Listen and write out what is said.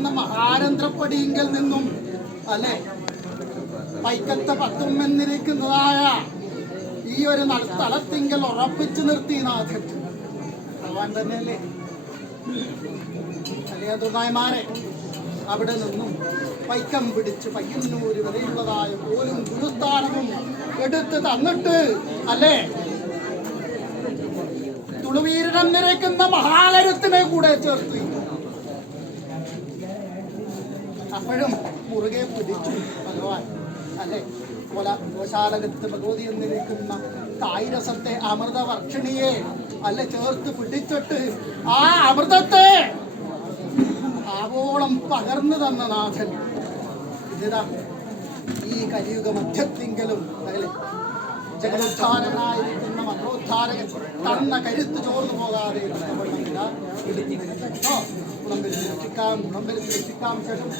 എന്നിരിക്കുന്ന മഹാനന്ദ്രപ്പടിയിങ്കിൽ നിന്നും അല്ലെ പൈക്കത്തെ പത്തും എന്നിരിക്കുന്നതായ ഈ ഒരു സ്ഥലത്തിങ്കൽ ഉറപ്പിച്ചു നിർത്തി നാഥൻ ഭഗവാൻ തന്നെയല്ലേ. അല്ലേ ദുർനായമാരെ അവിടെ നിന്നും പൈക്കം പിടിച്ച് പയ്യന്നൂര് വരെയുള്ളതായ പോലും ഗുരുസ്ഥാനവും എടുത്ത് തന്നിട്ട് അല്ലേ തുളുവീരണം നിരക്കുന്ന മഹാകരുത്തിനെ കൂടെ ചേർത്ത് അപ്പോഴും മുറുകെ പിടിച്ചു ഭഗവാൻ അല്ലെ. ഗോശാലകത്ത് ഭഗവതി എന്നിരിക്കുന്ന തായിരസത്തെ അമൃതവർഷിണിയെ അല്ലെ ചേർത്ത് പിടിച്ചിട്ട് ആ അമൃതത്തെ ആവോളം പകർന്നു തന്ന നാഥൻ ഇതാ ഈ കലിയുഗ മധ്യത്തിങ്കലും അല്ലെ ജഗോദ്ധാരനായിരിക്കുന്ന മന്ത്രോദ്ധാരകൻ തന്ന കരുത്ത് ചോർന്നു പോകാതെ ഗുണം വരുത്തിരക്ഷിക്കാം ശേഷം